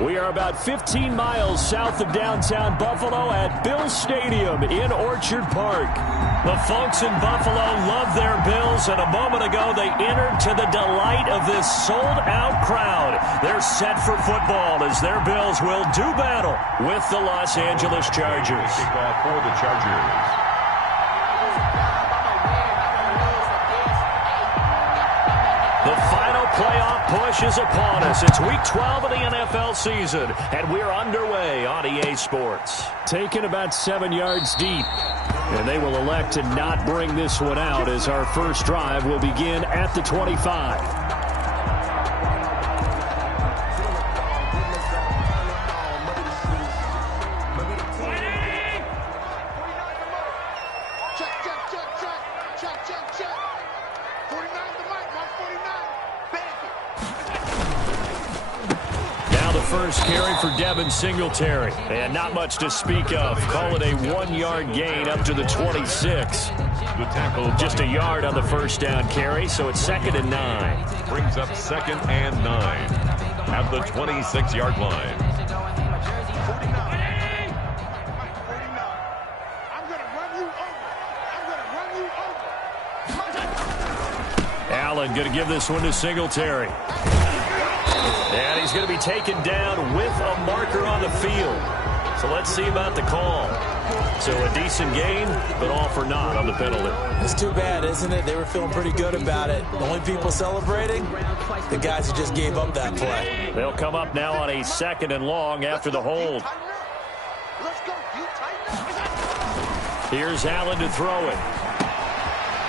We are about 15 miles south of downtown Buffalo at Bills Stadium in Orchard Park. The folks in Buffalo love their Bills, and a moment ago they entered to the delight of this sold-out crowd. They're set for football as their Bills will do battle with the Los Angeles Chargers. Kickoff for the Chargers. The final playoff push is upon us. It's Week 12 of the NFL season, and we're underway on EA Sports. Taken about 7 yards deep, and they will elect to not bring this one out as our first drive will begin at the 25. First carry for Devin Singletary, and not much to speak of. Call it a 1-yard gain up to the 26. The tackle just a yard on the first down carry, so it's 2nd and 9. Brings up 2nd and 9 at the 26-yard line. Allen going to give this one to Singletary. And he's going to be taken down with a marker on the field. So let's see about the call. So a decent gain, but all for naught on the penalty. It's too bad, isn't it? They were feeling pretty good about it. The only people celebrating, the guys who just gave up that play. They'll come up now on a 2nd and long after the hold. Here's Allen to throw it.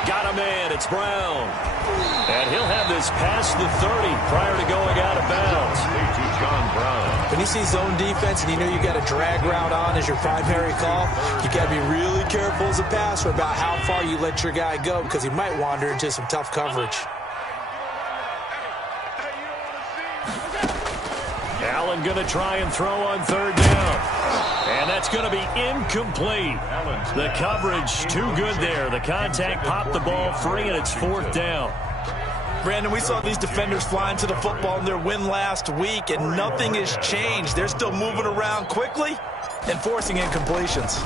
Got a man. It's Brown. And he'll have this past the 30 prior to going out of bounds. John Brown. When you see zone defense and you know you got a drag route on as your primary call, you got to be really careful as a passer about how far you let your guy go because he might wander into some tough coverage. Allen going to try and throw on 3rd down. And that's going to be incomplete. The coverage too good there. The contact popped the ball free, and it's 4th down. Brandon, we saw these defenders flying to the football in their win last week, and nothing has changed. They're still moving around quickly and forcing incompletions.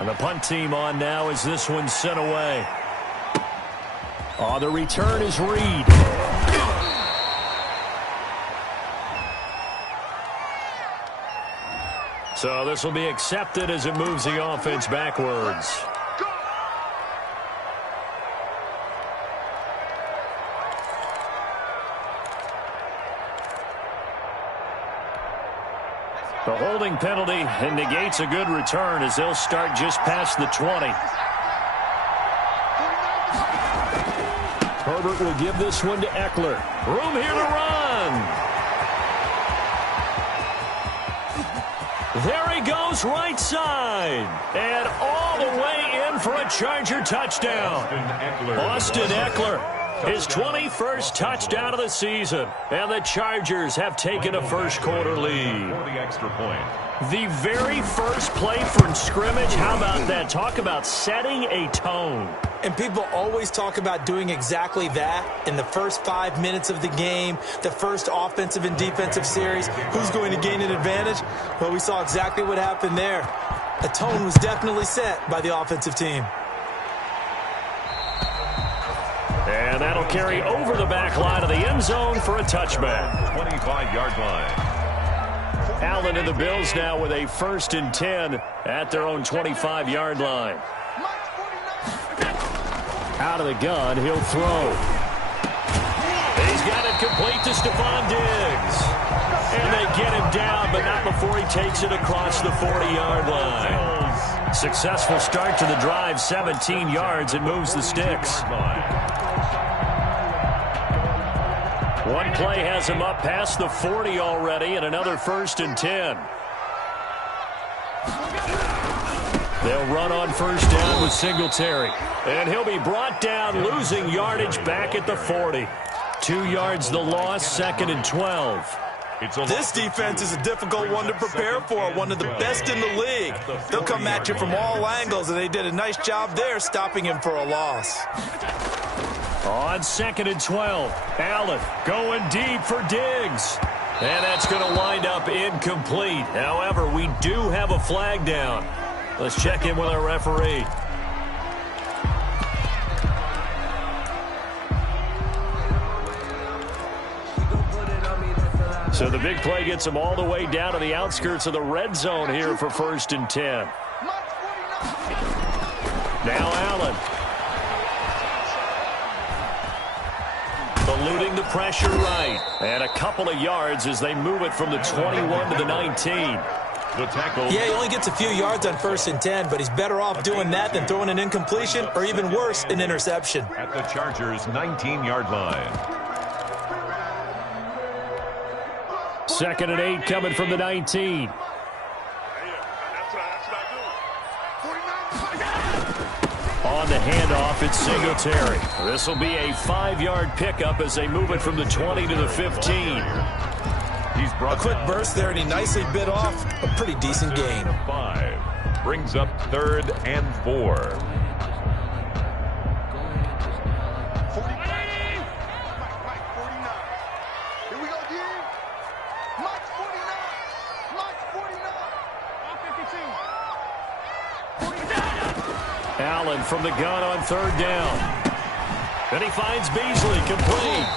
And the punt team on now as this one's sent away. Oh, the return is Reed. So this will be accepted as it moves the offense backwards. The holding penalty negates a good return as they'll start just past the 20. Herbert will give this one to Eckler. Room here to run. There he goes right side. And all the way in for a Charger touchdown. Austin Eckler. His 21st touchdown of the season. And the Chargers have taken a first-quarter lead. For the extra point. The very first play from scrimmage, how about that? Talk about setting a tone. And people always talk about doing exactly that in the first 5 minutes of the game, the first offensive and defensive series. Who's going to gain an advantage? Well, we saw exactly what happened there. A tone was definitely set by the offensive team. And that'll carry over the back line of the end zone for a touchback. 25-yard line. Allen and the Bills now with a 1st and 10 at their own 25-yard line. Out of the gun, he'll throw. He's got it complete to Stephon Diggs. And they get him down, but not before he takes it across the 40-yard line. Successful start to the drive, 17 yards, and moves the sticks. One play has him up past the 40 already, and another 1st and 10. They'll run on 1st down with Singletary. And he'll be brought down, losing yardage back at the 40. 2 yards the loss, 2nd and 12. This defense is a difficult one to prepare for, one of the best in the league. They'll come at you from all angles, and they did a nice job there stopping him for a loss. On 2nd and 12, Allen going deep for Diggs. And that's going to wind up incomplete. However, we do have a flag down. Let's check in with our referee. So the big play gets them all the way down to the outskirts of the red zone here for 1st and 10. Now Allen. Eluding the pressure right. And a couple of yards as they move it from the 21 to the 19. The tackle. Yeah, he only gets a few yards on 1st and 10, but he's better off doing that than throwing an incompletion or even worse, an interception. At the Chargers' 19-yard line. 2nd and 8 coming from the 19. On the handoff, it's Singletary. This will be a 5-yard pickup as they move it from the 20 to the 15. He's brought a quick burst there, and he nicely bit off a pretty decent gain. 5 brings up 3rd and 4. Allen from the gun on 3rd down. And he finds Beasley complete.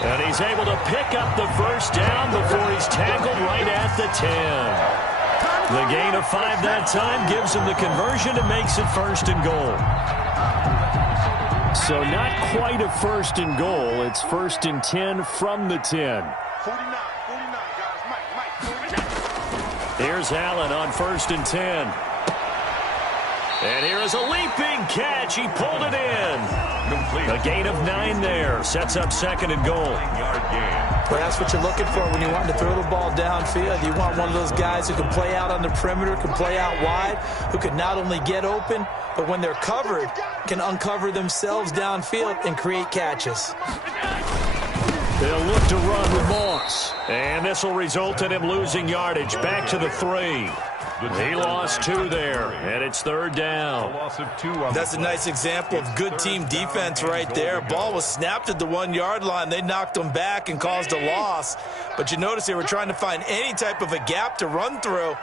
And he's able to pick up the 1st down before he's tackled right at the 10. The gain of 5 that time gives him the conversion and makes it 1st and goal. So not quite a 1st and goal. It's 1st and 10 from the 10. 49, guys. Mike. Here's Allen on 1st and 10. And here is a leaping catch. He pulled it in. Complete. A gain of 9 there. Sets up 2nd and goal. Yard gain. Well, that's what you're looking for when you want to throw the ball downfield. You want one of those guys who can play out on the perimeter, can play out wide, who can not only get open, but when they're covered, can uncover themselves downfield and create catches. They'll look to run with Moss. And this will result in him losing yardage. Back to the 3. He lost 2 there, and it's 3rd down. Loss of 2. That's a nice example of good team defense right there. Ball was snapped at the 1-yard line. They knocked them back and caused a loss. But you notice they were trying to find any type of a gap to run through.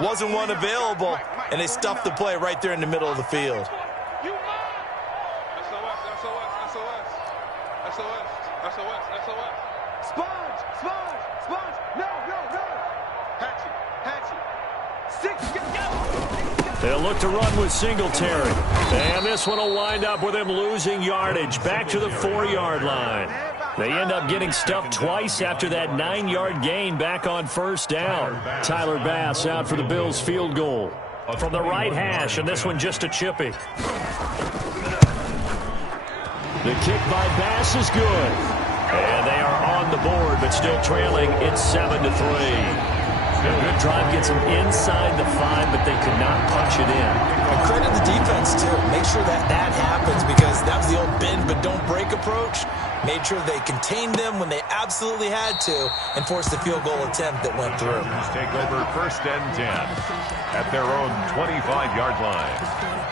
Wasn't one available, and they stuffed the play right there in the middle of the field. They'll look to run with Singletary. And this one will wind up with him losing yardage. Back to the 4-yard line. They end up getting stuffed twice after that 9-yard gain back on 1st down. Tyler Bass out for the Bills field goal. From the right hash, and this one just a chippy. The kick by Bass is good. And they are on the board, but still trailing. It's 7-3. A good drive gets them inside the 5, but they could not punch it in. And credit the defense, too. Make sure that happens because that was the old bend but don't break approach. Made sure they contained them when they absolutely had to and forced the field goal attempt that went through. Take over 1st and 10 at their own 25-yard line.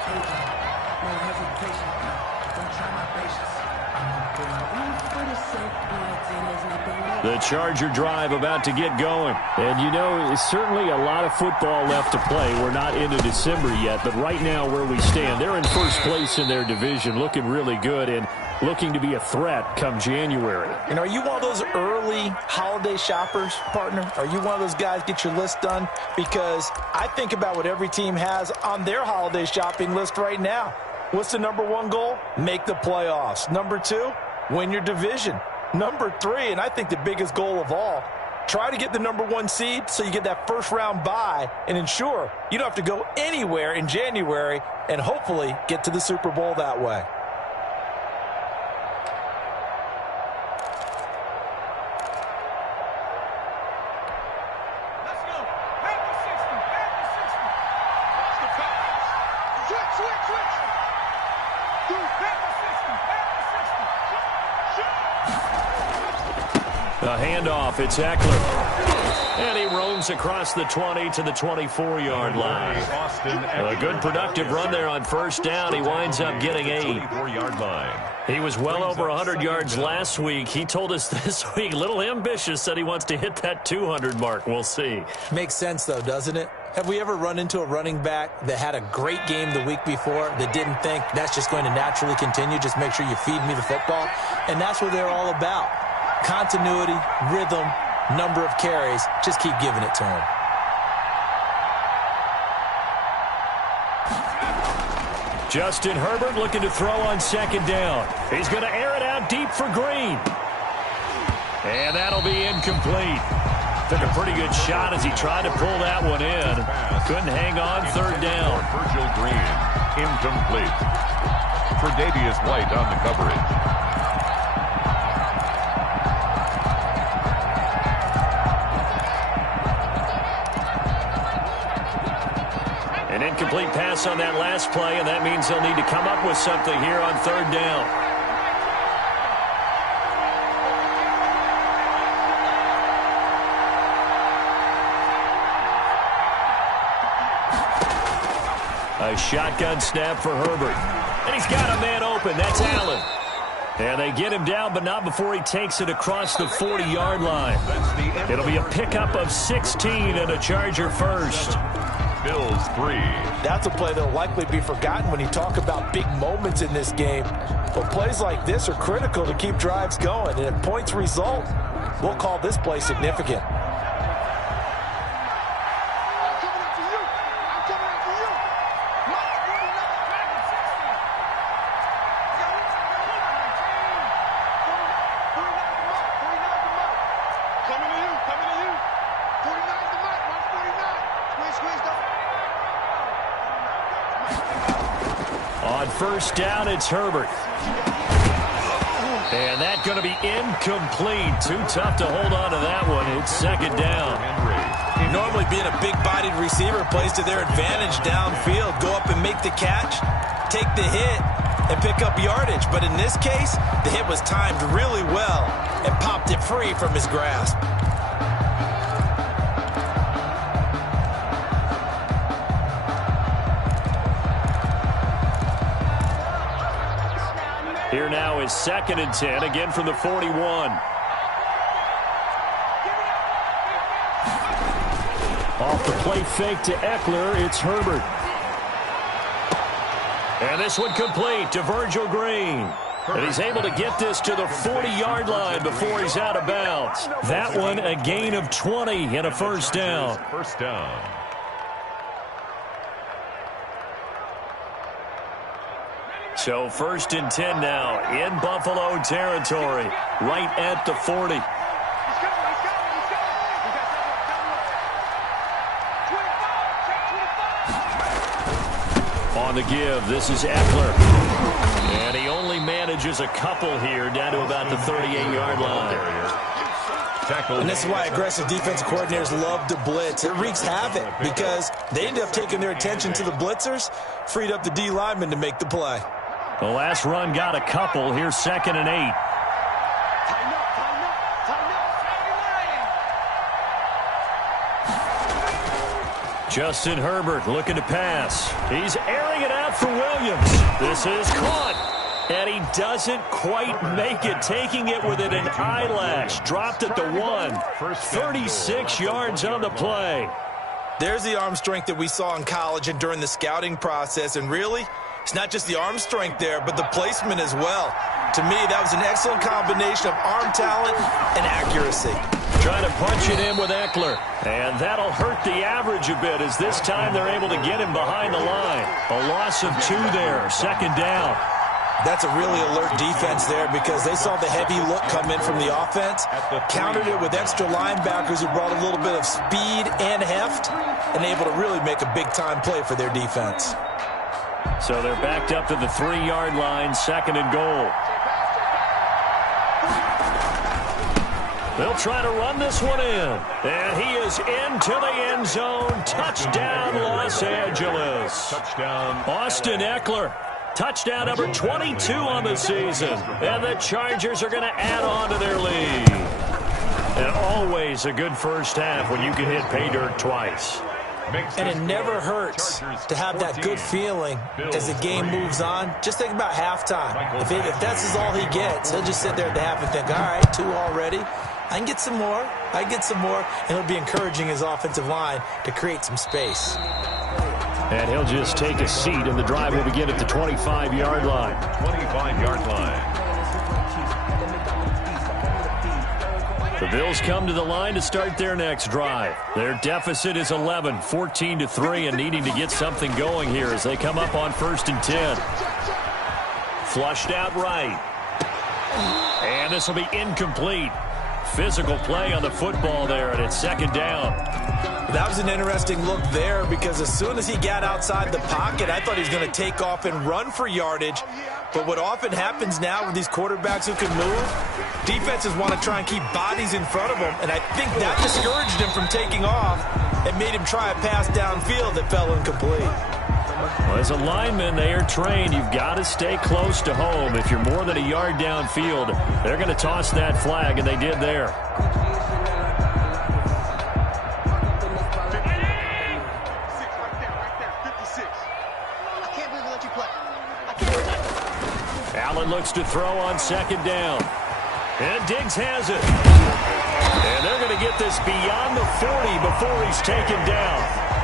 The Charger drive about to get going. And, you know, it's certainly a lot of football left to play. We're not into December yet, but right now where we stand, they're in 1st place in their division, looking really good and looking to be a threat come January. And are you one of those early holiday shoppers, partner? Are you one of those guys get your list done? Because I think about what every team has on their holiday shopping list right now. What's the number 1 goal? Make the playoffs. Number 2, win your division. Number 3, and I think the biggest goal of all, try to get the number 1 seed so you get that 1st round bye and ensure you don't have to go anywhere in January and hopefully get to the Super Bowl that way. A handoff, it's Eckler. And he roams across the 20 to the 24-yard line. A good productive run there on first down. He winds up getting 8. He was well over 100 yards last week. He told us this week, a little ambitious, said he wants to hit that 200 mark. We'll see. Makes sense, though, doesn't it? Have we ever run into a running back that had a great game the week before that didn't think that's just going to naturally continue? Just make sure you feed me the football. And that's what they're all about. Continuity, rhythm, number of carries. Just keep giving it to him. Justin Herbert looking to throw on second down. He's going to air it out deep for Green. And that'll be incomplete. Took a pretty good shot as he tried to pull that one in. Couldn't hang on third down. Virgil Green, incomplete. Tre'Davious White on the coverage. An incomplete pass on that last play, and that means they'll need to come up with something here on third down. A shotgun snap for Herbert. And he's got a man open. That's Allen. And they get him down, but not before he takes it across the 40-yard line. It'll be a pickup of 16 and a Charger first. Bills 3. That's a play that'll likely be forgotten when you talk about big moments in this game. But plays like this are critical to keep drives going. And if points result, we'll call this play significant. On first down, it's Herbert. And that's going to be incomplete. Too tough to hold on to that one. It's second down. Normally being a big-bodied receiver plays to their advantage downfield. Go up and make the catch, take the hit, and pick up yardage. But in this case, the hit was timed really well and popped it free from his grasp. Here now is second and 10, again from the 41. Off the play fake to Eckler, it's Herbert. And this one complete to Virgil Green. And he's able to get this to the 40-yard line before he's out of bounds. That one a gain of 20 and a first down. First down. So first and 10 now in Buffalo territory, right at the 40. On the give, this is Eckler. And he only manages a couple here down to about the 38-yard line. And this is why aggressive defensive coordinators love to blitz. It wreaks havoc because they end up taking their attention to the blitzers, freed up the D lineman to make the play. The last run got a couple. Here's second and 8. Justin Herbert looking to pass. He's airing it out for Williams. This is caught. And he doesn't quite make it, taking it within an eyelash. Dropped at the 1. 36 yards on the play. There's the arm strength that we saw in college and during the scouting process. And really, it's not just the arm strength there, but the placement as well. To me, that was an excellent combination of arm talent and accuracy. Trying to punch it in with Eckler. And that'll hurt the average a bit as this time they're able to get him behind the line. A loss of 2 there, second down. That's a really alert defense there because they saw the heavy look come in from the offense, countered it with extra linebackers who brought a little bit of speed and heft, and able to really make a big-time play for their defense. So they're backed up to the 3-yard line, second and goal. They'll try to run this one in. And he is into the end zone. Touchdown, Los Angeles. Touchdown, Austin Eckler. Touchdown number 22 on the season. And the Chargers are going to add on to their lead. And always a good first half when you can hit pay dirt twice. And it never hurts to have that good feeling as the game moves on. Just think about halftime. If that's all he gets, he'll just sit there at the half and think, all right, 2 already. I can get some more. I can get some more. And he'll be encouraging his offensive line to create some space. And he'll just take a seat, and the drive will begin at the 25-yard line. 25-yard line. The Bills come to the line to start their next drive. Their deficit is 11, 14-3, and needing to get something going here as they come up on 1st and 10. Flushed out right. And this will be incomplete. Physical play on the football there, and it's 2nd down. That was an interesting look there because as soon as he got outside the pocket, I thought he was going to take off and run for yardage. But what often happens now with these quarterbacks who can move, defenses want to try and keep bodies in front of them, and I think that discouraged him from taking off and made him try a pass downfield that fell incomplete. Well, as a lineman, they are trained. You've got to stay close to home. If you're more than a yard downfield, they're going to toss that flag, and they did there. Allen looks to throw on 2nd down. And Diggs has it. And they're going to get this beyond the 40 before he's taken down.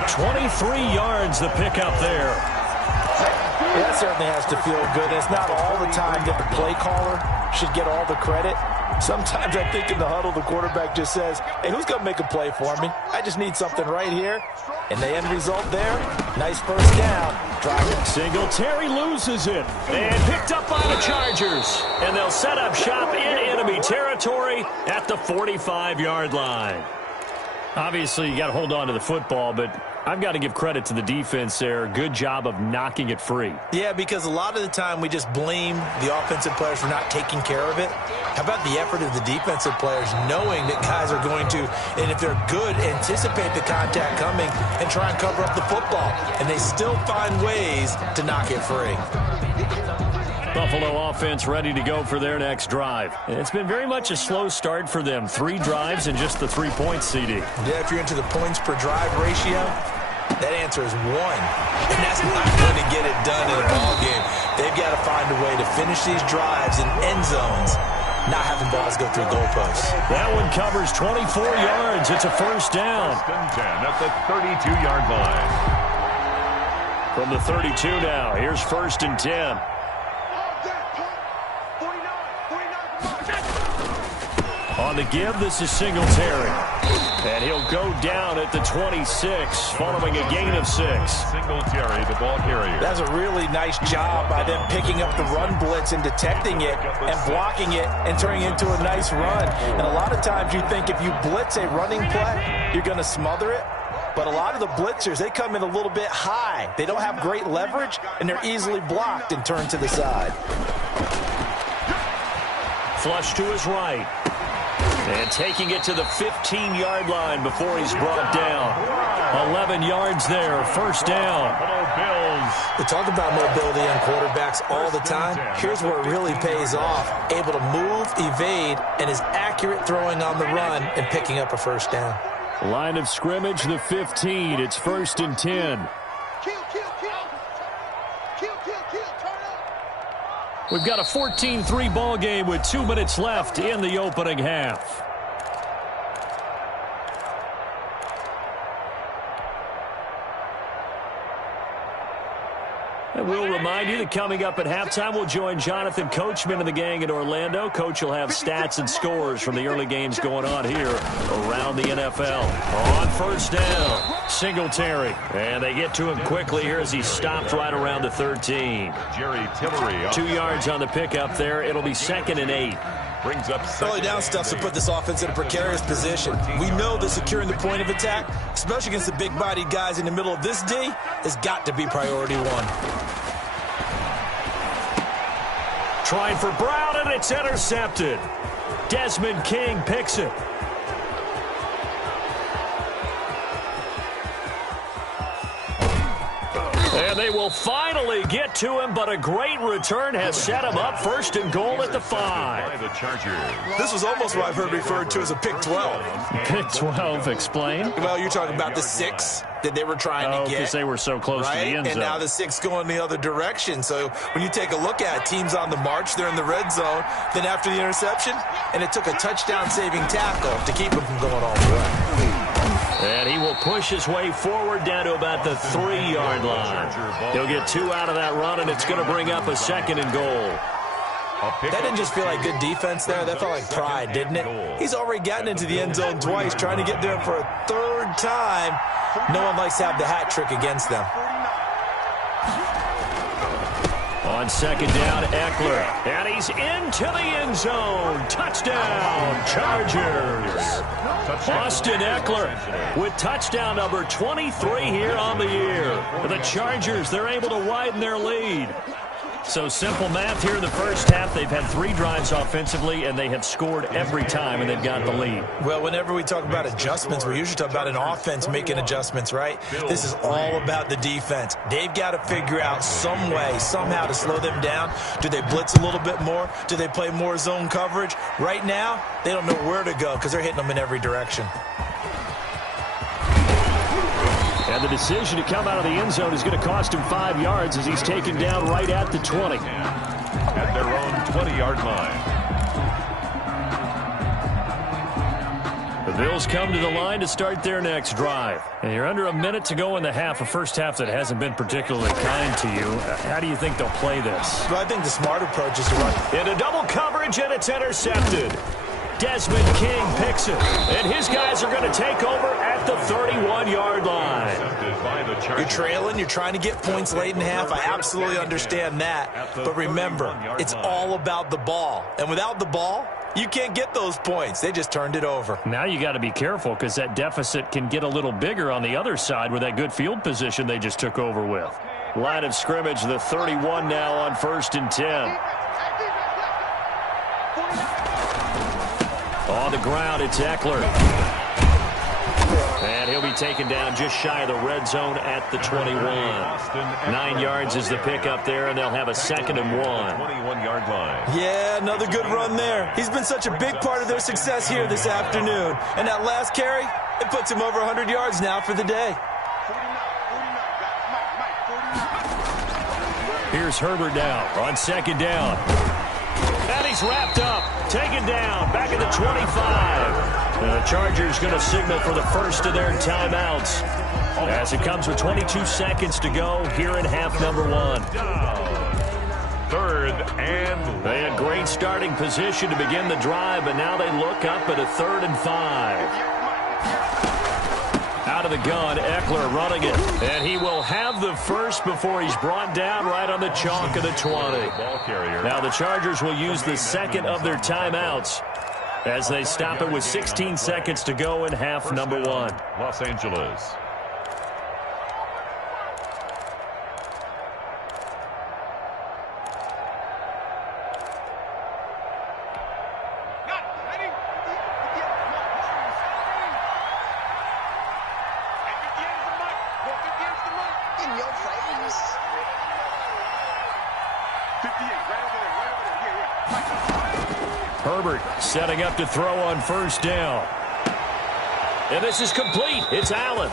23 yards the pickup there. That certainly has to feel good. It's not all the time that the play caller should get all the credit. Sometimes I think in the huddle, the quarterback just says, hey, who's going to make a play for me? I just need something right here. And the end result there, nice first down. Singletary loses it and picked up by the Chargers. And they'll set up shop in enemy territory at the 45-yard line. Obviously, you got to hold on to the football, but I've got to give credit to the defense there. Good job of knocking it free. Yeah, because a lot of the time we just blame the offensive players for not taking care of it. How about the effort of the defensive players knowing that guys are going to, and if they're good, anticipate the contact coming and try and cover up the football. And they still find ways to knock it free. Buffalo offense ready to go for their next drive. It's been very much a slow start for them. 3 drives and just the 3 points, CD. Yeah, if you're into the points per drive ratio, that answer is 1. And that's not going to get it done in a ball game. They've got to find a way to finish these drives in end zones, not having balls go through goalposts. That one covers 24 yards. It's a first down. 1st and 10 at the 32-yard line. From the 32 now, here's 1st and 10. On the give, this is Singletary. And he'll go down at the 26, following a gain of 6. Singletary, the ball carrier. That's a really nice job by them picking up the run blitz and detecting it and blocking it and turning it into a nice run. And a lot of times you think if you blitz a running play, you're going to smother it. But a lot of the blitzers, they come in a little bit high. They don't have great leverage, and they're easily blocked and turned to the side. Flush to his right. And taking it to the 15-yard line before he's brought down. 11 yards there, first down. We talk about mobility on quarterbacks all the time. Here's where it really pays off. Able to move, evade, and is accurate throwing on the run and picking up a first down. Line of scrimmage, the 15. It's 1st and 10. We've got a 14-3 ball game with 2 minutes left in the opening half. And we'll remind you that coming up at halftime, we'll join Jonathan Coachman and the gang in Orlando. Coach will have stats and scores from the early games going on here around the NFL. On first down, Singletary. And they get to him quickly here as he stopped right around the 13. Jerry Tillery. 2 yards on the pickup there. It'll be 2nd and 8. Brings up early down stuff to put this offense in a precarious position. We know that securing the point of attack, especially against the big-bodied guys in the middle of this D, has got to be priority 1. Trying for Brown, and it's intercepted. Desmond King picks it. And they will finally get to him, but a great return has set him up 1st and goal at the 5. This was almost what I've heard referred to as a pick 12. Pick 12, explain. Well, you're talking about the 6 that they were trying to get. Because they were so close to the end zone. And now the 6 going the other direction. So when you take a look at teams on the march, they're in the red zone. Then after the interception, and it took a touchdown-saving tackle to keep him from going all the way. And he will push his way forward down to about the 3-yard line. He'll get 2 out of that run, and it's going to bring up a 2nd and goal. That didn't just feel like good defense there. That felt like pride, didn't it? He's already gotten into the end zone twice, trying to get there for a 3rd time. No one likes to have the hat trick against them. On 2nd down, Eckler. And he's into the end zone. Touchdown, Chargers. Austin Eckler with touchdown number 23 here on the year. The Chargers, they're able to widen their lead. So simple math here in the first half. They've had 3 drives offensively, and they have scored every time, and they've got the lead. Well, whenever we talk about adjustments, we usually talk about an offense making adjustments, right? This is all about the defense. They've got to figure out some way, somehow to slow them down. Do they blitz a little bit more? Do they play more zone coverage? Right now, they don't know where to go because they're hitting them in every direction. And the decision to come out of the end zone is going to cost him 5 yards as he's taken down right at the 20. At their own 20-yard line. The Bills come to the line to start their next drive. And you're under a minute to go in the half, a first half that hasn't been particularly kind to you. How do you think they'll play this? Well, I think the smart approach is to run. Into double coverage, and it's intercepted. Desmond King picks it, and his guys are going to take over at the 31-yard line. You're trailing, you're trying to get points late in half. I absolutely understand that. But remember, it's all about the ball. And without the ball, you can't get those points. They just turned it over. Now you got to be careful because that deficit can get a little bigger on the other side with that good field position they just took over with. Line of scrimmage, the 31 now on 1st and 10. On the ground, it's Eckler. And he'll be taken down just shy of the red zone at the 21. 9 yards is the pickup there, and they'll have a 2nd and 1. 21-yard line. Yeah, another good run there. He's been such a big part of their success here this afternoon. And that last carry, it puts him over 100 yards now for the day. Here's Herbert now on 2nd down. And he's wrapped up, taken down, back at the 25. The Chargers going to signal for the first of their timeouts as it comes with 22 seconds to go here in half number 1. 3rd and They had great starting position to begin the drive, but now they look up at a 3rd and 5. Out of the gun, Eckler running it, and he will have the first before he's brought down right on the chalk of the 20. Now the Chargers will use the 2nd of their timeouts as they stop it with 16 seconds to go in half number 1. Los Angeles. Herbert setting up to throw on 1st down. And this is complete. It's Allen.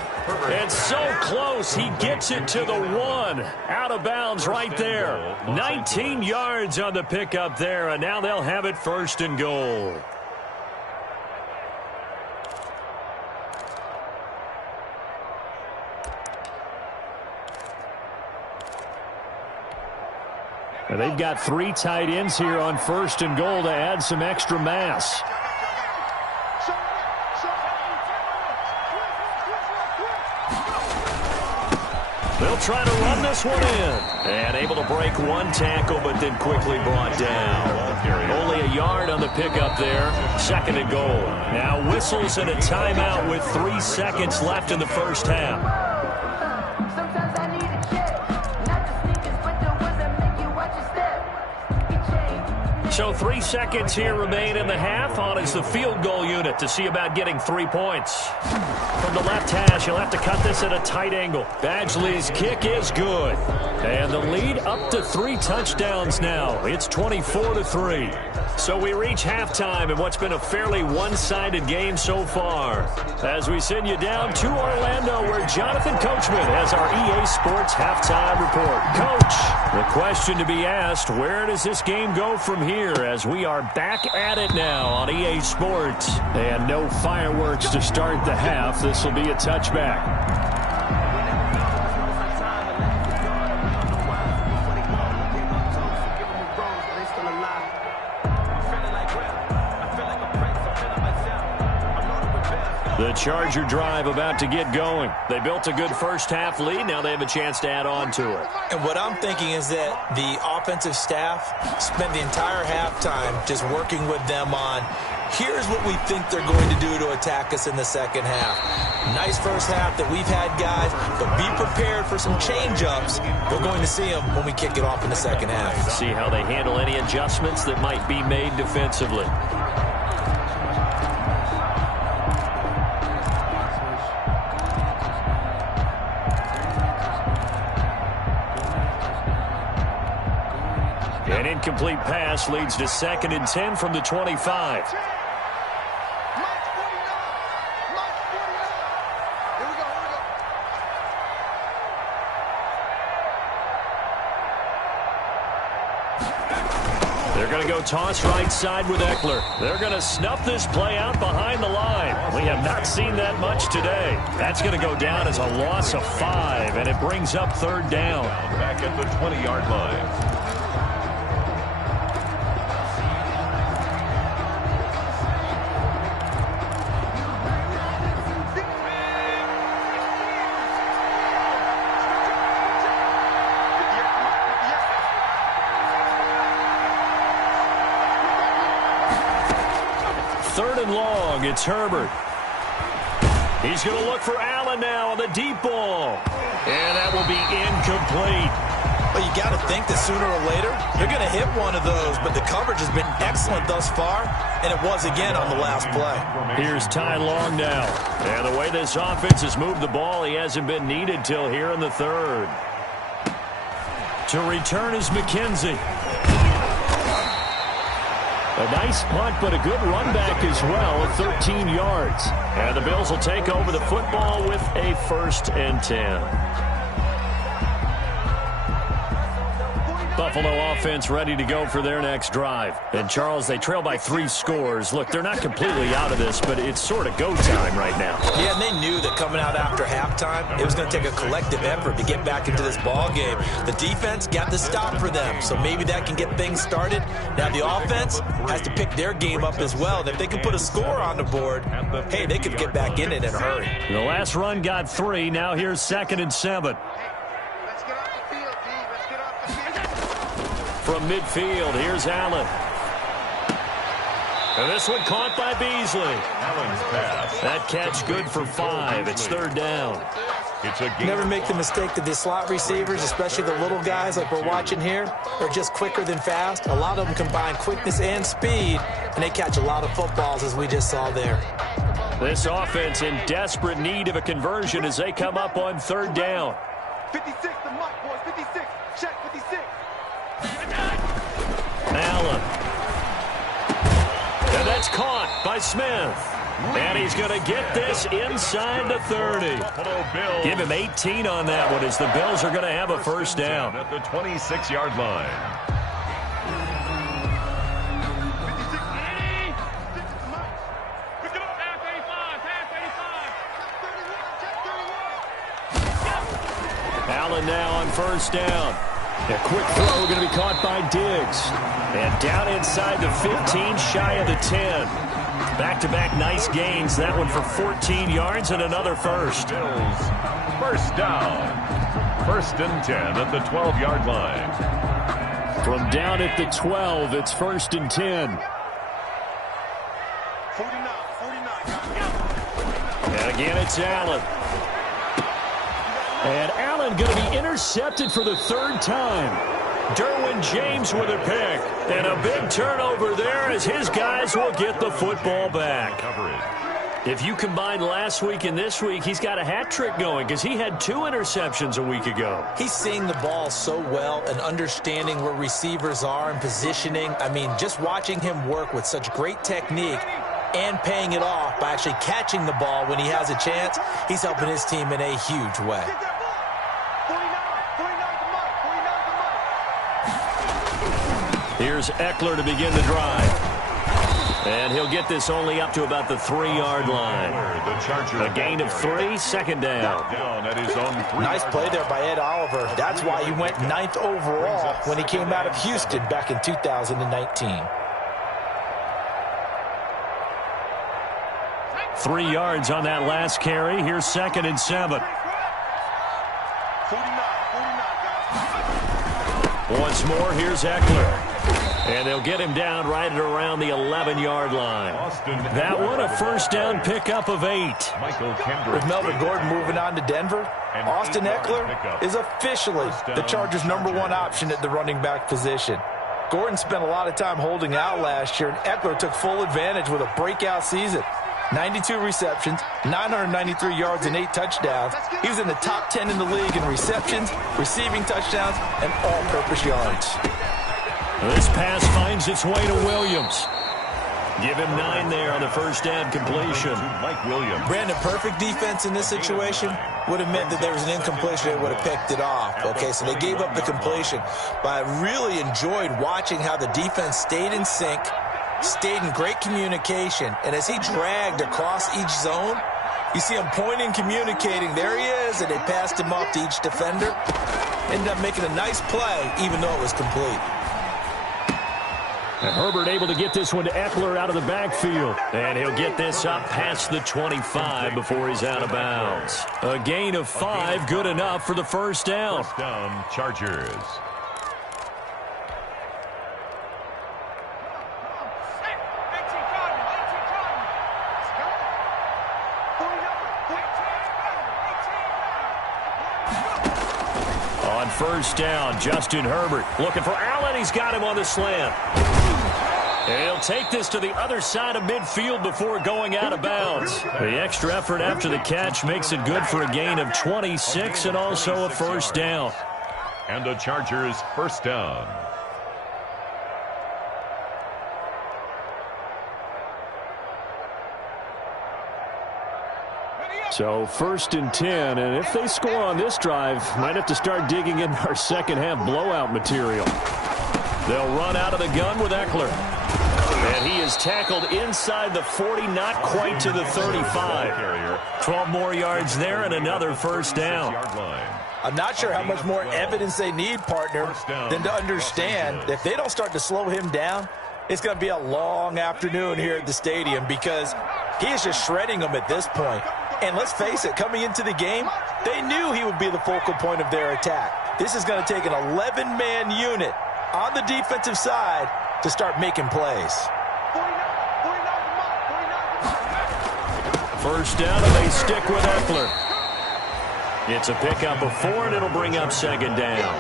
And so close. He gets it to the 1. Out of bounds right there. 19 yards on the pickup there. And now they'll have it 1st and goal. And they've got 3 tight ends here on 1st and goal to add some extra mass. They'll try to run this one in. And able to break 1 tackle, but then quickly brought down. Only a yard on the pickup there. 2nd and goal. Now whistles and a timeout with 3 seconds left in the first half. So 3 seconds here remain in the half. On is the field goal unit to see about getting 3 points. From the left hash, he'll have to cut this at a tight angle. Badgley's kick is good. And the lead up to 3 touchdowns now. It's 24-3. So we reach halftime in what's been a fairly one-sided game so far. As we send you down to Orlando, where Jonathan Coachman has our EA Sports halftime report. Coach, the question to be asked, where does this game go from here as we are back at it now on EA Sports? And no fireworks to start the half. This will be a touchback. The Charger drive about to get going. They built a good first-half lead. Now they have a chance to add on to it. And what I'm thinking is that the offensive staff spent the entire halftime just working with them on, here's what we think they're going to do to attack us in the second half. Nice first half that we've had, guys, but be prepared for some change-ups. We're going to see them when we kick it off in the second half. See how they handle any adjustments that might be made defensively. An incomplete pass leads to 2nd and 10 from the 25. They're going to go toss right side with Eckler. They're going to snuff this play out behind the line. We have not seen that much today. That's going to go down as a loss of 5, and it brings up 3rd down. Back at the 20-yard line. It's Herbert. He's going to look for Allen now on the deep ball. And that will be incomplete. Well, you got to think that sooner or later, they're going to hit one of those, but the coverage has been excellent thus far, and it was again on the last play. Here's Ty Long now. And the way this offense has moved the ball, he hasn't been needed till here in the 3rd. To return is McKenzie. A nice punt, but a good run back as well of 13 yards. And the Bills will take over the football with a 1st and 10. Buffalo offense ready to go for their next drive. And, Charles, they trail by 3 scores. Look, they're not completely out of this, but it's sort of go time right now. Yeah, and they knew that coming out after halftime, it was going to take a collective effort to get back into this ball game. The defense got the stop for them, so maybe that can get things started. Now the offense has to pick their game up as well. And if they can put a score on the board, hey, they could get back in it in a hurry. The last run got 3. Now here's 2nd and 7. From midfield, here's Allen. And this one caught by Beasley. Allen's pass. That catch good for 5. It's 3rd down. It's a game. Never make the mistake that the slot receivers, especially the little guys like we're watching here, are just quicker than fast. A lot of them combine quickness and speed, and they catch a lot of footballs, as we just saw there. This offense in desperate need of a conversion as they come up on 3rd down. 56, the mark, boys. 56. Check 56. Allen. And that's caught by Smith. And he's going to get this inside the 30. Give him 18 on that one as the Bills are going to have a 1st down. At the 26-yard line. Allen now on 1st down. A quick throw going to be caught by Diggs. And down inside the 15, shy of the 10. Back-to-back nice gains. That one for 14 yards and another 1st. Bills, 1st down. 1st and 10 at the 12-yard line. From down at the 12, it's 1st and 10. 49. And again, it's Allen. And Allen going to be intercepted for the 3rd time. Derwin James with a pick. And a big turnover there as his guys will get the football back. If you combine last week and this week, he's got a hat trick going because he had 2 interceptions a week ago. He's seeing the ball so well and understanding where receivers are and positioning. I mean, just watching him work with such great technique and paying it off by actually catching the ball when he has a chance, he's helping his team in a huge way. Here's Eckler to begin the drive. And he'll get this only up to about the 3-yard line. A gain of 3, second down. Nice play there by Ed Oliver. That's why he went 9th overall when he came out of Houston back in 2019. 3 yards on that last carry. Here's 2nd and 7. Once more, here's Eckler. And they'll get him down right at around the 11-yard line. That one, a first down pickup of 8. With Melvin Gordon moving on to Denver, Austin Eckler is officially the Chargers' #1 option at the running back position. Gordon spent a lot of time holding out last year, and Eckler took full advantage with a breakout season. 92 receptions, 993 yards, and 8 touchdowns. He was in the top 10 in the league in receptions, receiving touchdowns, and all-purpose yards. This pass finds its way to Williams. Give him 9 there on the first down completion. Brandon, perfect defense in this situation would have meant that there was an incompletion. They would have picked it off. Okay, so they gave up the completion. But I really enjoyed watching how the defense stayed in sync, stayed in great communication, and as he dragged across each zone, you see him pointing, communicating. There he is, and they passed him off to each defender. Ended up making a nice play, even though it was complete. And Herbert able to get this one to Eckler out of the backfield. And he'll get this up past the 25 before he's out of bounds. A gain of 5, good enough for the first down. First down, Chargers. On first down, Justin Herbert looking for Allen. He's got him on the slant. And he'll take this to the other side of midfield before going out of bounds. The extra effort after the catch makes it good for a gain of 26 and also a first down. And the Chargers first down. So 1st and 10, and if they score on this drive, might have to start digging in our second half blowout material. They'll run out of the gun with Eckler. And he is tackled inside the 40, not quite to the 35. 12 more yards there and another first down. I'm not sure how much more evidence they need, partner, than to understand that if they don't start to slow him down, it's going to be a long afternoon here at the stadium because he is just shredding them at this point. And let's face it, coming into the game, they knew he would be the focal point of their attack. This is going to take an 11-man unit on the defensive side to start making plays. First down, and they stick with Eckler. It's a pickup of 4, and it'll bring up second down.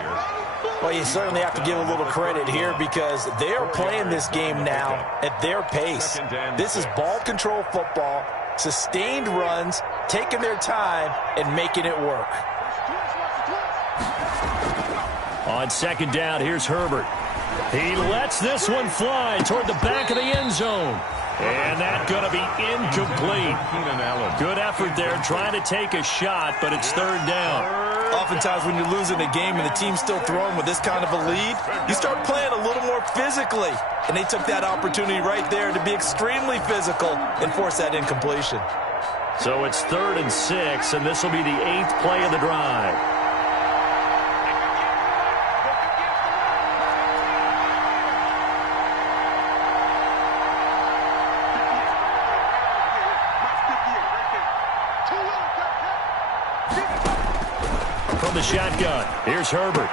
Well, you certainly have to give a little credit here because they are playing this game now at their pace. This is ball control football, sustained runs, taking their time, and making it work. On second down, here's Herbert. He lets this one fly toward the back of the end zone. And that's going to be incomplete. Good effort there trying to take a shot, but it's third down. Oftentimes when you're losing a game and the team's still throwing with this kind of a lead, you start playing a little more physically. And they took that opportunity right there to be extremely physical and force that incompletion. So it's 3rd and 6, and this will be the 8th play of the drive. From the shotgun, here's Herbert.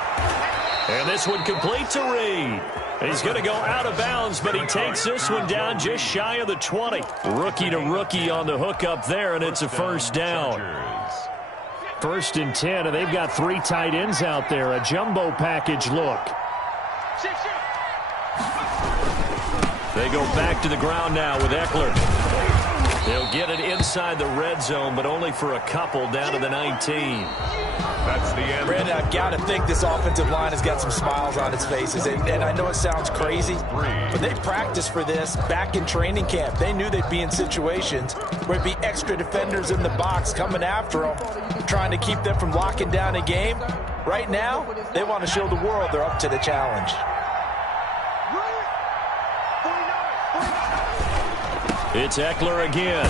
And this one complete to Reed. He's going to go out of bounds, but he takes this one down just shy of the 20. Rookie to rookie on the hook up there, and it's a first down. 1st and 10, and they've got 3 tight ends out there. A jumbo package look. They go back to the ground now with Eckler. They'll get it inside the red zone, but only for a couple down to the 19. That's the end. Brandon, I've got to think this offensive line has got some smiles on its faces. And I know it sounds crazy, but they practiced for this back in training camp. They knew they'd be in situations where it'd be extra defenders in the box coming after them, trying to keep them from locking down a game. Right now, they want to show the world they're up to the challenge. It's Eckler again.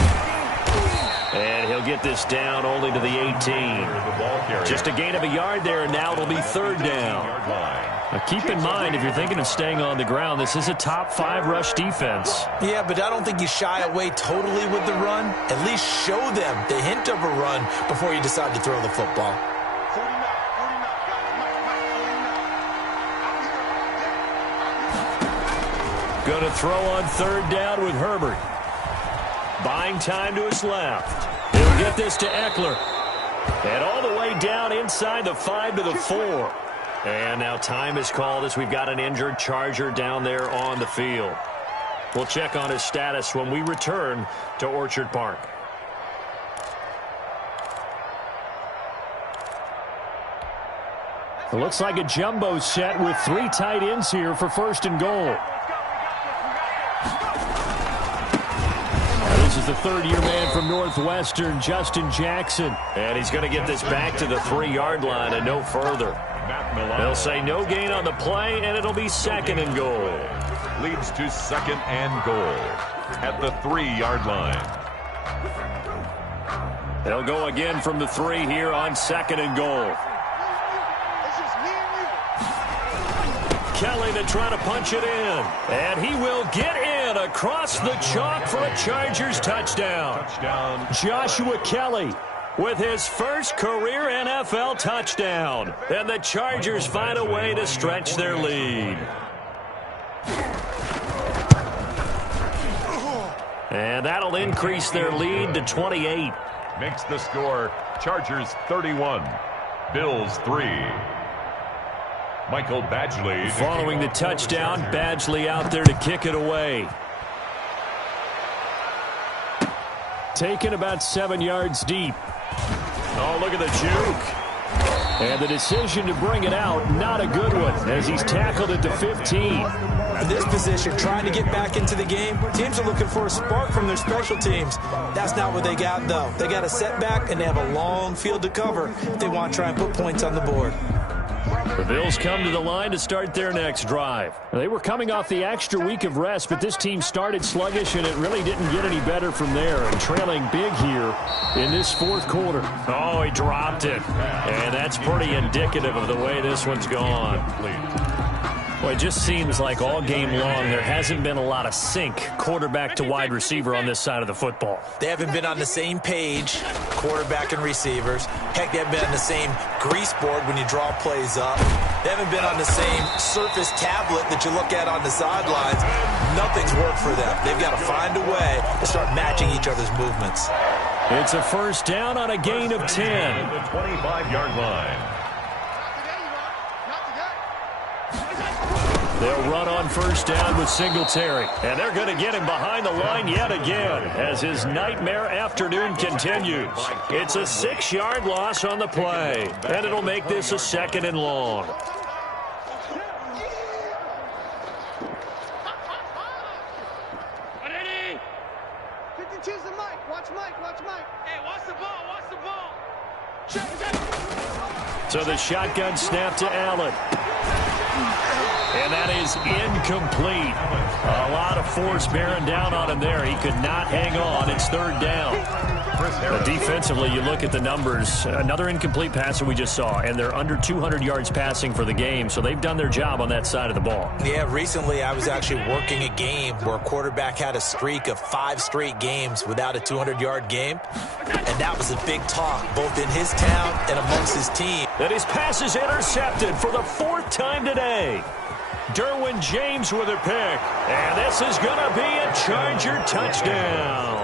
And he'll get this down only to the 18. Just a gain of a yard there, and now it'll be third down. Now keep in mind, if you're thinking of staying on the ground, this is a top-5 rush defense. Yeah, but I don't think you shy away totally with the run. At least show them the hint of a run before you decide to throw the football. Going to throw on third down with Herbert. Buying time to his left. He'll get this to Eckler. And all the way down inside the 5 to the 4. And now time is called as we've got an injured Charger down there on the field. We'll check on his status when we return to Orchard Park. It looks like a jumbo set with 3 tight ends here for first and goal. This is the third-year man from Northwestern, Justin Jackson. And he's going to get this back to the 3-yard line and no further. They'll say no gain on the play, and it'll be second and goal. Leads to second and goal at the 3-yard line. They'll go again from the 3 here on second and goal. Kelly to try to punch it in. And he will get in across the chalk for a Chargers touchdown. Joshua Kelly with his first career NFL touchdown. And the Chargers find a way to stretch their lead. And that'll increase their lead to 28. Makes the score Chargers 31, Bills 3. Michael Badgley. Following the touchdown, Badgley out there to kick it away. Taken about 7 yards deep. Oh, look at the juke. And the decision to bring it out, not a good one, as he's tackled at the 15. In this position, trying to get back into the game, teams are looking for a spark from their special teams. That's not what they got, though. They got a setback, and they have a long field to cover if they want to try and put points on the board. The Bills come to the line to start their next drive. They were coming off the extra week of rest, but this team started sluggish, and it really didn't get any better from there. And trailing big here in this fourth quarter. Oh, he dropped it. And that's pretty indicative of the way this one's gone. Well, it just seems like all game long there hasn't been a lot of sync quarterback to wide receiver on this side of the football. They haven't been on the same page, quarterback and receivers. Heck, they haven't been on the same grease board when you draw plays up. They haven't been on the same surface tablet that you look at on the sidelines. Nothing's worked for them. They've got to find a way to start matching each other's movements. It's a first down on a gain of 10. The 25-yard line. They'll run on first down with Singletary. And they're going to get him behind the line yet again as his nightmare afternoon continues. It's a 6-yard loss on the play. And it'll make this a second and long. So the shotgun snap to Allen. And that is incomplete. A lot of force bearing down on him there. He could not hang on. It's third down. Defensively, you look at the numbers. Another incomplete pass that we just saw, and they're under 200 yards passing for the game, so they've done their job on that side of the ball. Yeah, recently I was actually working a game where a quarterback had a streak of 5 straight games without a 200-yard game, and that was a big talk both in his town and amongst his team. And his pass is intercepted for the 4th time today. Derwin James with a pick, and this is going to be a Charger touchdown.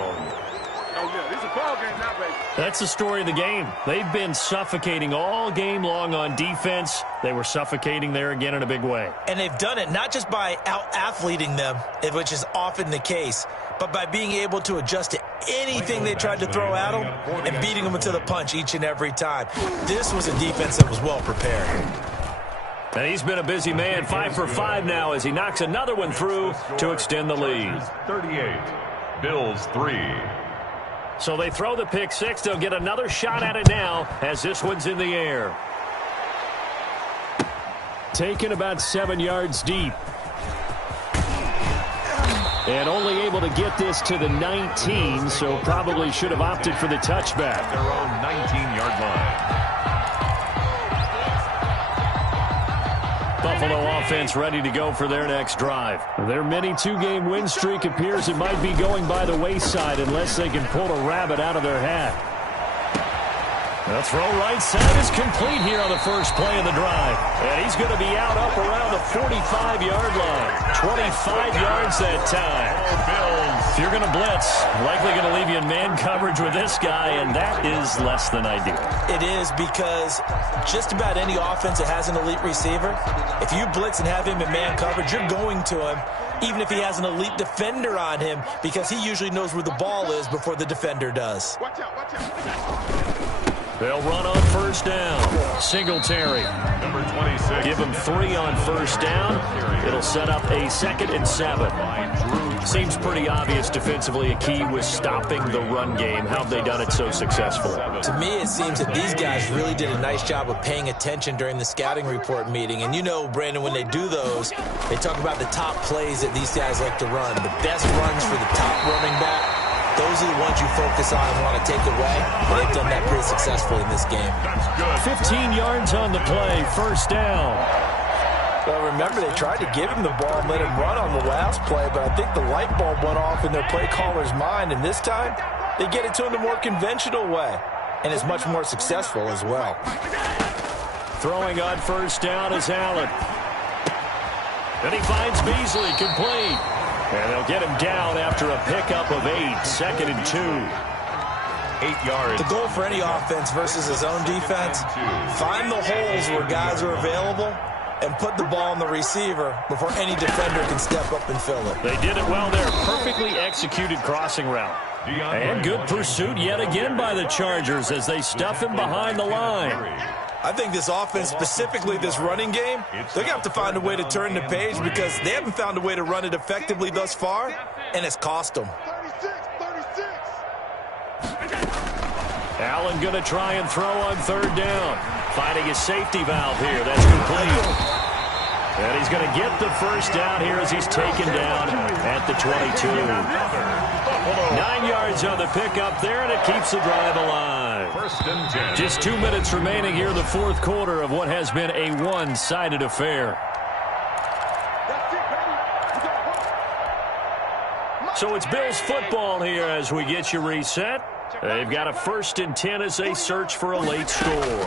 Oh, yeah, this is a ball game now, baby. That's the story of the game. They've been suffocating all game long on defense. They were suffocating there again in a big way. And they've done it not just by out-athleting them, which is often the case, but by being able to adjust to anything they tried to throw at them and beating them into the punch each and every time. This was a defense that was well prepared. And he's been a busy man, 5 for 5 now as he knocks another one through to extend the lead. 38, Bills 3. So they throw the pick six. They'll get another shot at it now as this one's in the air. Taken about 7 yards deep. And only able to get this to the 19, so probably should have opted for the touchback. Their own 19-yard line. Buffalo offense ready to go for their next drive. Their mini two-game win streak appears it might be going by the wayside unless they can pull a rabbit out of their hat. The throw right side is complete here on the first play of the drive. And he's going to be out up around the 45-yard line. 25 yards that time. If you're going to blitz, likely going to leave you in man coverage with this guy, and that is less than ideal. It is, because just about any offense that has an elite receiver, if you blitz and have him in man coverage, you're going to him, even if he has an elite defender on him, because he usually knows where the ball is before the defender does. Watch out, watch out. They'll run on first down. Singletary. Number 26. Give him 3 on first down. It'll set up a 2nd and 7. Seems pretty obvious defensively a key was stopping the run game. How have they done it so successfully? To me, it seems that these guys really did a nice job of paying attention during the scouting report meeting. And you know, Brandon, when they do those, they talk about the top plays that these guys like to run. The best runs for the top running back. Those are the ones you focus on and want to take away. And they've done that pretty successfully in this game. 15 yards on the play, first down. Well, remember, they tried to give him the ball and let him run on the last play, but I think the light bulb went off in their play caller's mind, and this time, they get it to him the more conventional way, and it's much more successful as well. Throwing on first down is Allen. And he finds Beasley, complete. And they'll get him down after a pickup of 8, 2nd and 2. 8 yards. The goal for any offense versus his own defense, find the holes where guys are available and put the ball on the receiver before any defender can step up and fill it. They did it well there. Perfectly executed crossing route. And good pursuit yet again by the Chargers as they stuff him behind the line. I think this offense, specifically this running game, they're going to have to find a way to turn the page because they haven't found a way to run it effectively thus far, and it's cost them. 36. Allen going to try and throw on third down. Finding a safety valve here. That's complete. And he's going to get the first down here as he's taken down at the 22. 9 yards on the pickup there, and it keeps the drive alive. First and 10. Just 2 minutes remaining here in the fourth quarter of what has been a one-sided affair. So it's Bills football here as we get you reset. They've got a 1st and 10 as they search for a late score.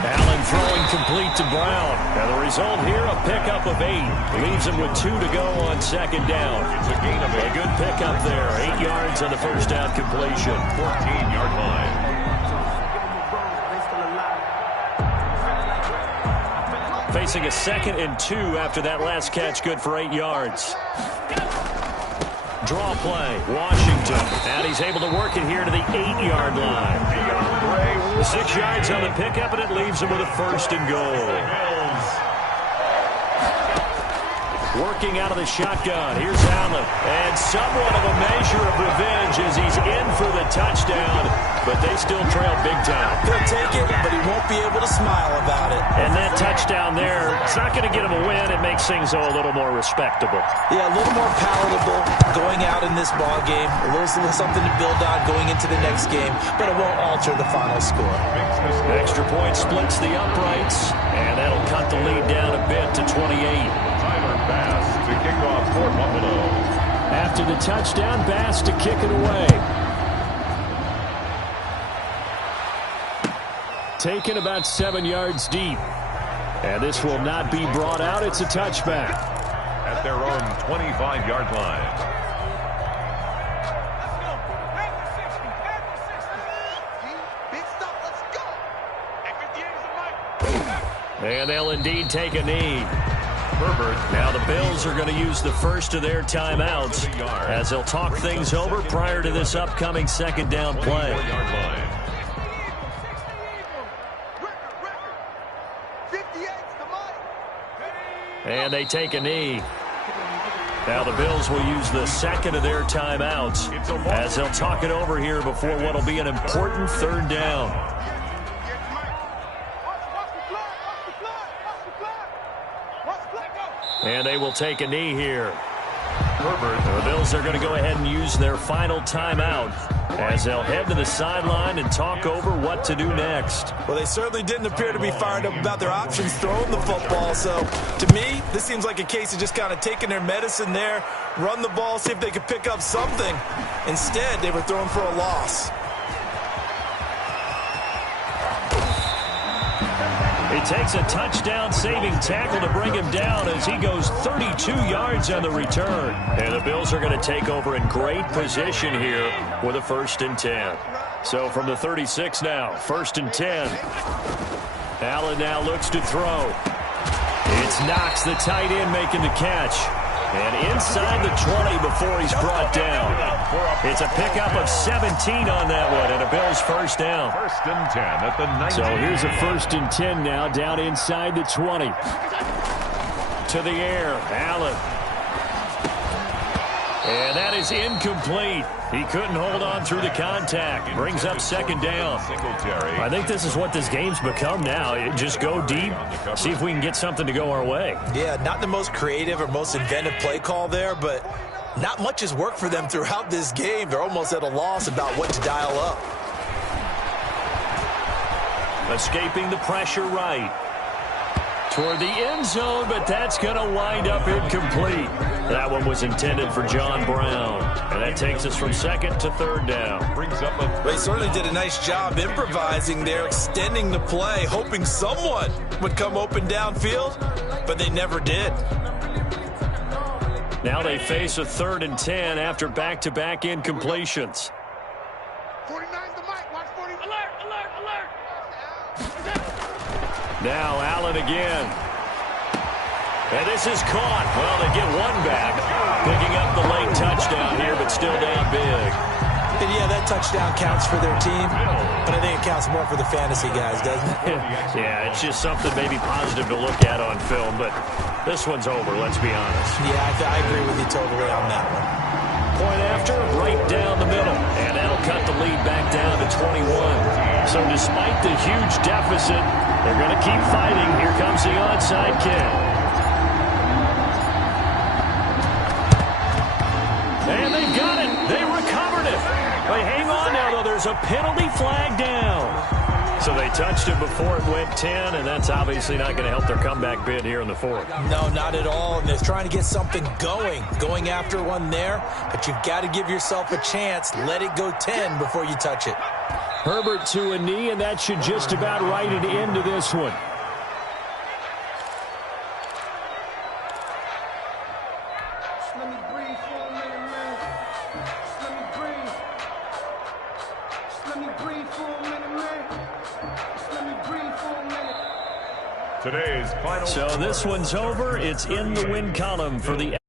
Allen throwing complete to Brown. And the result here, a pickup of 8. Leaves him with 2 to go on 2nd down. It's a gain of 8. A good pickup there. 8 yards on the first down completion. 14-yard line. Facing a 2nd and 2 after that last catch, good for 8 yards. Draw play, Washington. And he's able to work it here to the 8-yard line. 6 yards on the pickup, and it leaves him with a 1st and goal. Working out of the shotgun. Here's Allen. And somewhat of a measure of revenge as he's in for the touchdown. But they still trail big time. He'll take it, but he won't be able to smile about it. And that touchdown there, it's not going to get him a win. It makes things a little more respectable. Yeah, a little more palatable going out in this ball game. A little something to build on going into the next game, but it won't alter the final score. Extra point splits the uprights, and that'll cut the lead down a bit to 28. Tyler Bass to kick off for Buffalo. After the touchdown, Bass to kick it away. Taken about 7 yards deep. And this will not be brought out. It's a touchback. At their own 25-yard line. And they'll indeed take a knee. Now the Bills are going to use the first of their timeouts as they'll talk things over prior to this upcoming second down play. And they take a knee. Now the Bills will use the second of their timeouts as they'll talk it over here before what will be an important third down. And they will take a knee here. The Bills are going to go ahead and use their final timeout as they'll head to the sideline and talk over what to do next. Well, they certainly didn't appear to be fired up about their options throwing the football. So, to me, this seems like a case of just kind of taking their medicine there, run the ball, see if they could pick up something. Instead, they were throwing for a loss. It takes a touchdown-saving tackle to bring him down as he goes 32 yards on the return. And the Bills are going to take over in great position here with a 1st and 10. So from the 36 now, 1st and 10. Allen now looks to throw. It's Knox, the tight end, making the catch. And inside the 20 before he's brought down. It's a pickup of 17 on that one and a Bills first down. 1st and 10 at the 19. So here's a 1st and 10 now down inside the 20. To the air, Allen. And that is incomplete. He couldn't hold on through the contact. Brings up 2nd down. I think this is what this game's become now. Just go deep, see if we can get something to go our way. Yeah, not the most creative or most inventive play call there, but not much has worked for them throughout this game. They're almost at a loss about what to dial up. Escaping the pressure right. Toward the end zone, but that's going to wind up incomplete. That one was intended for John Brown. And that takes us from 2nd to 3rd down. Brings up a... They certainly did a nice job improvising there, extending the play, hoping someone would come open downfield, but they never did. Now they face a 3rd and 10 after back-to-back incompletions. 49's the mic. Watch 40. Alert, alert, alert. Now Allen again. And this is caught. Well, they get one back. Picking up the late touchdown here, but still down big. And yeah, that touchdown counts for their team, but I think it counts more for the fantasy guys, doesn't it? Yeah, it's just something maybe positive to look at on film, but this one's over, let's be honest. Yeah, I agree with you totally on that one. Point after, right down the middle. And that'll cut the lead back down to 21. So despite the huge deficit, they're going to keep fighting. Here comes the onside kick. And they got it. They recovered it. But hang on now, though. There's a penalty flag down. So they touched it before it went 10, and that's obviously not going to help their comeback bid here in the 4th. No, not at all. And they're trying to get something going after one there. But you've got to give yourself a chance. Let it go 10 before you touch it. Herbert to a knee, and that should just about write it into this one. Today's final. So this one's over. It's in the win column for the